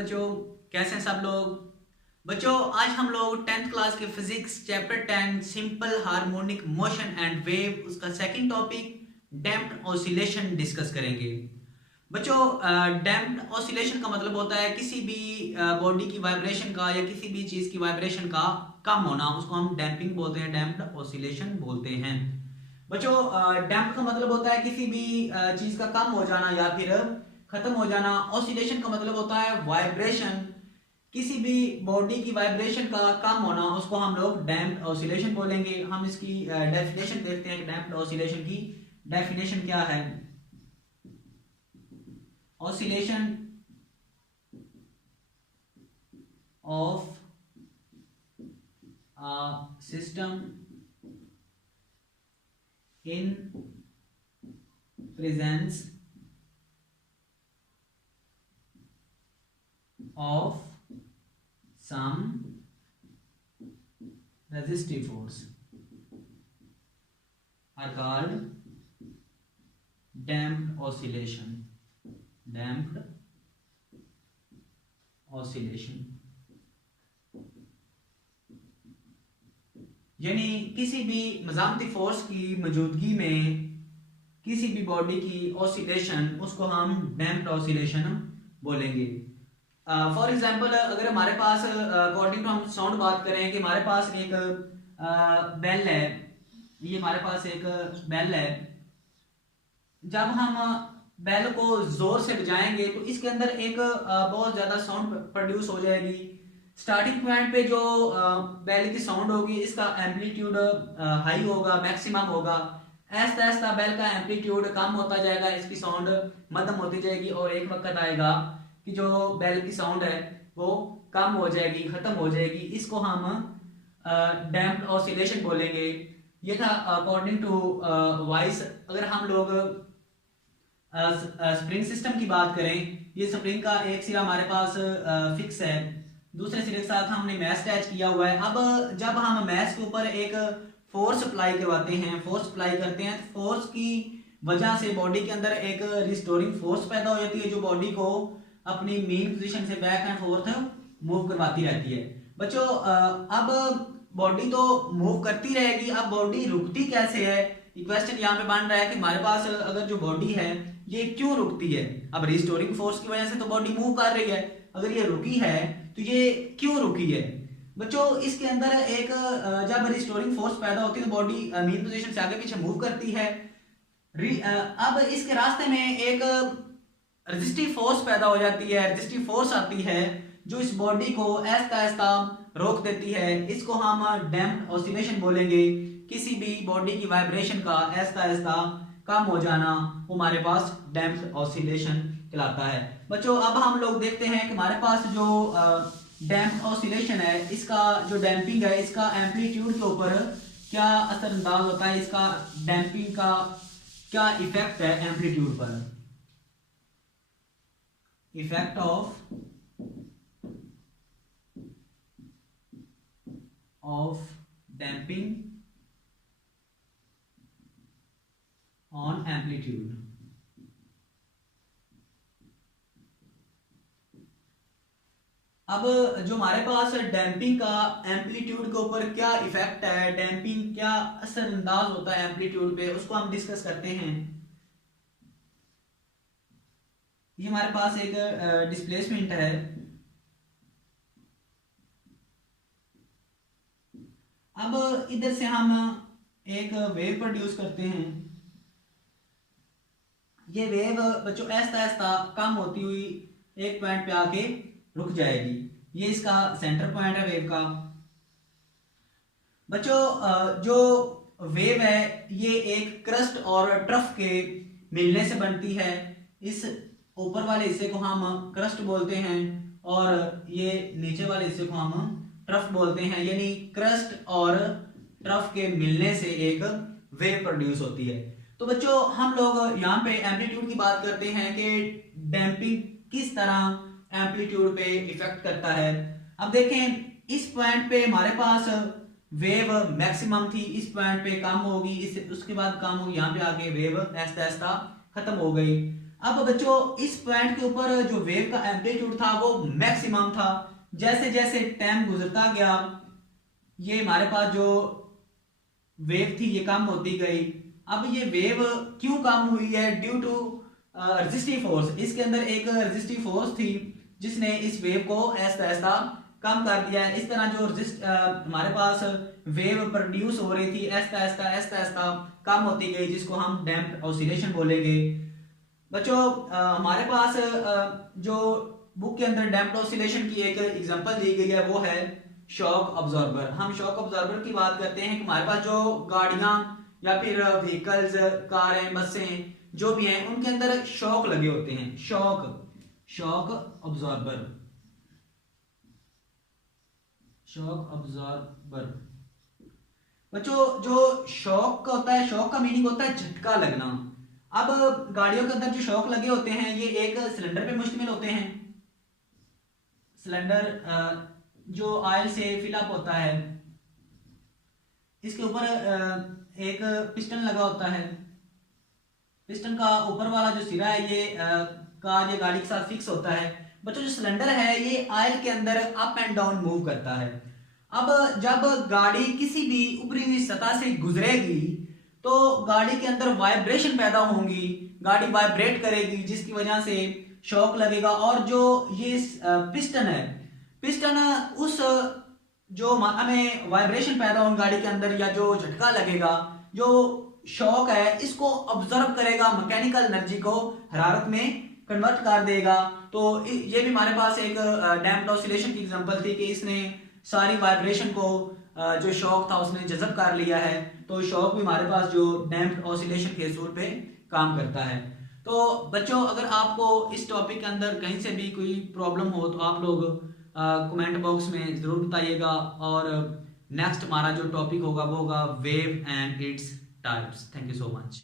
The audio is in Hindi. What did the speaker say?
बच्चों, कैसे हैं सब लोग। बच्चों आज हम लोग 10th क्लास के physics chapter 10 simple harmonic motion and wave उसका second topic damped oscillation discuss करेंगे। बच्चों डैम्प्ड ऑसिलेशन का मतलब होता है किसी भी बॉडी की वाइब्रेशन का या किसी भी चीज की वाइब्रेशन का कम होना, उसको हम डैम्पिंग बोलते हैं, डैम्प्ड ऑसिलेशन बोलते हैं। बच्चों डैम्प का मतलब होता है किसी भी चीज का कम हो जाना या फिर खत्म हो जाना। ऑसिलेशन का मतलब होता है वाइब्रेशन, किसी भी बॉडी की वाइब्रेशन का कम होना, उसको हम लोग डैम्प्ड ऑसिलेशन बोलेंगे। हम इसकी डेफिनेशन देखते हैं कि डैम्प्ड ऑसिलेशन की डेफिनेशन क्या है। Oscillation of system in presence of some resistive force are called damped oscillation. Damped oscillation यानी किसी भी मज़ामती फोर्स की मौजूदगी में किसी भी बॉडी की ऑसिलेशन, उसको हम डैम्प्ड ऑसिलेशन बोलेंगे। फॉर एग्जांपल अगर हमारे पास अकॉर्डिंग टू हम साउंड बात करें कि हमारे पास एक बेल है, ये हमारे पास एक बेल है। जब हम बेल को जोर से बजाएंगे तो इसके अंदर एक बहुत ज्यादा साउंड प्रोड्यूस हो जाएगी। स्टार्टिंग पॉइंट पे जो बेल की साउंड होगी, इसका एम्पलीट्यूड हाई होगा, मैक्सिमम होगा। ऐसा ऐसा बेल का एम्पलीट्यूड कम होता जाएगा, इसकी साउंड मध्यम होती जाएगी और एक वक्त आएगा कि जो बेल की साउंड है वो कम हो जाएगी, खत्म हो जाएगी। इसको हम डैम्प्ड ऑसिलेशन बोलेंगे। ये था अकॉर्डिंग टू वॉइस। अगर हम लोग स्प्रिंग सिस्टम की बात करें, ये स्प्रिंग का एक सिरा हमारे पास फिक्स है, दूसरे सिरे के साथ हमने मैश अटैच किया हुआ है। अब जब हम मैश के ऊपर एक फोर्स अप्लाई करवाते हैं, फोर्स अप्लाई करते हैं, तो फोर्स की वजह से बॉडी के अंदर एक रिस्टोरिंग फोर्स पैदा हो जाती है जो बॉडी को अपनी मेन पोजीशन से बैक एंड फोर्थ मूव करवाती रहती है। बच्चों अब बॉडी तो मूव करती रहेगी, अब बॉडी रुकती कैसे है, क्वेश्चन यहाँ पे बन रहा है कि हमारे पास अगर जो बॉडी है ये क्यों रुकती है। अब रिस्टोरिंग फोर्स की वजह से तो बॉडी मूव कर रही है, अगर ये रुकी है तो ये क्यों रुकी है। बच्चों इसके अंदर एक जब रिस्टोरिंग फोर्स पैदा होती है तो बॉडी मेन पोजीशन से आगे पीछे मूव करती है। अब इसके रास्ते में एक रेजिस्टिव फोर्स पैदा हो जाती है, रेजिस्टिव फोर्स आती है जो इस बॉडी को ऐसा ऐसा रोक देती है। इसको हम डैम्प्ड ऑसिलेशन बोलेंगे। किसी भी बॉडी की वाइब्रेशन का ऐसा ऐसा कम हो जाना वो हमारे पास डैम्प्ड ऑसिलेशन कहलाता है। बच्चों अब हम लोग देखते हैं कि हमारे पास जो डैम्प्ड ऑसिलेशन है, इसका जो डैम्पिंग है, इसका एम्पलीट्यूड के ऊपर क्या असरअंदाज होता है, इसका डैम्पिंग का क्या इफेक्ट है एम्पलीट्यूड पर। Effect of damping on amplitude. अब जो हमारे पास डैम्पिंग का एम्पलीट्यूड के ऊपर क्या इफेक्ट है, डैम्पिंग क्या असरअंदाज होता है एम्पलीट्यूड पे, उसको हम डिस्कस करते हैं। ये हमारे पास एक डिस्प्लेसमेंट है। अब इधर से हम एक वेव प्रोड्यूस करते हैं। ये वेव बच्चों ऐसा ऐसा कम होती हुई एक पॉइंट पे आके रुक जाएगी। ये इसका सेंटर पॉइंट है वेव का। बच्चों जो वेव है ये एक क्रस्ट और ट्रफ के मिलने से बनती है। इस ऊपर वाले हिस्से को हम क्रस्ट बोलते हैं और ये नीचे वाले हिस्से को हम ट्रफ बोलते हैं। यानी क्रस्ट और ट्रफ के मिलने से एक वेव प्रोड्यूस होती है। तो बच्चों हम लोग यहाँ पे एम्पलीट्यूड की बात करते हैं कि डैम्पिंग किस तरह एम्पलीट्यूड पे इफेक्ट करता है। अब देखें इस पॉइंट पे हमारे पास वेव मैक्सिमम थी, इस पॉइंट पे कम होगी, इस उसके बाद कम होगी, यहाँ पे आके वेव ऐसा ऐसा खत्म हो गई। अब बच्चों इस पॉइंट के ऊपर जो वेव का एम्पलीट्यूड था वो मैक्सिमम था। जैसे जैसे टाइम गुजरता गया ये हमारे पास जो वेव थी ये कम होती गई। अब ये वेव क्यों कम हुई है? Due to resistive force. इसके अंदर एक रेजिस्टिव फोर्स थी जिसने इस वेव को ऐसा ऐसा कम कर दिया है। इस तरह जो हमारे पास वेव प्रोड्यूस हो रही थी ऐसा ऐसा कम होती गई, जिसको हम डैम्प्ड ऑसिलेशन बोलेंगे। बच्चों हमारे पास जो बुक के अंदर डैम्प्ड ऑसिलेशन की एक एग्जांपल दी गई है वो है शॉक अब्जॉर्बर। हम शॉक अब्जॉर्बर की बात करते हैं कि हमारे पास जो गाड़ियां या फिर व्हीकल्स, कारें, बसें जो भी हैं उनके अंदर शॉक लगे होते हैं। Shock absorber, shock absorber. बच्चों जो शॉक का होता है, शॉक का मीनिंग होता है झटका लगना। अब गाड़ियों के अंदर जो शॉक लगे होते हैं ये एक सिलेंडर पे मुश्तमिल होते हैं। सिलेंडर जो ऑयल से फिलअप होता है, इसके ऊपर एक पिस्टन लगा होता है। पिस्टन का ऊपर वाला जो सिरा है ये कार या गाड़ी के साथ फिक्स होता है। बच्चों जो सिलेंडर है ये ऑयल के अंदर अप एंड डाउन मूव करता है। अब जब गाड़ी किसी भी उभरी हुई सतह से गुजरेगी तो गाड़ी के अंदर वाइब्रेशन पैदा होंगी, गाड़ी वाइब्रेट करेगी जिसकी वजह से शॉक लगेगा। और जो ये पिस्टन है, पिस्टन उस जो हमें वाइब्रेशन पैदा होगी गाड़ी के अंदर या जो झटका लगेगा, जो शॉक है, इसको ऑब्जर्व करेगा, मैकेनिकल एनर्जी को हरारत में कन्वर्ट कर देगा। तो ये भी हमारे पास एक डैम्प्ड ऑसिलेशन की एग्जांपल थी कि इसने सारी वाइब्रेशन को जो शॉक था उसने जज़ब कर लिया है। तो शॉक भी हमारे पास जो डैम्प्ड ऑसिलेशन के असूल पे काम करता है। तो बच्चों अगर आपको इस टॉपिक के अंदर कहीं से भी कोई प्रॉब्लम हो तो आप लोग कमेंट बॉक्स में ज़रूर बताइएगा। और नेक्स्ट हमारा जो टॉपिक होगा वो होगा wave and its types. Thank you so much.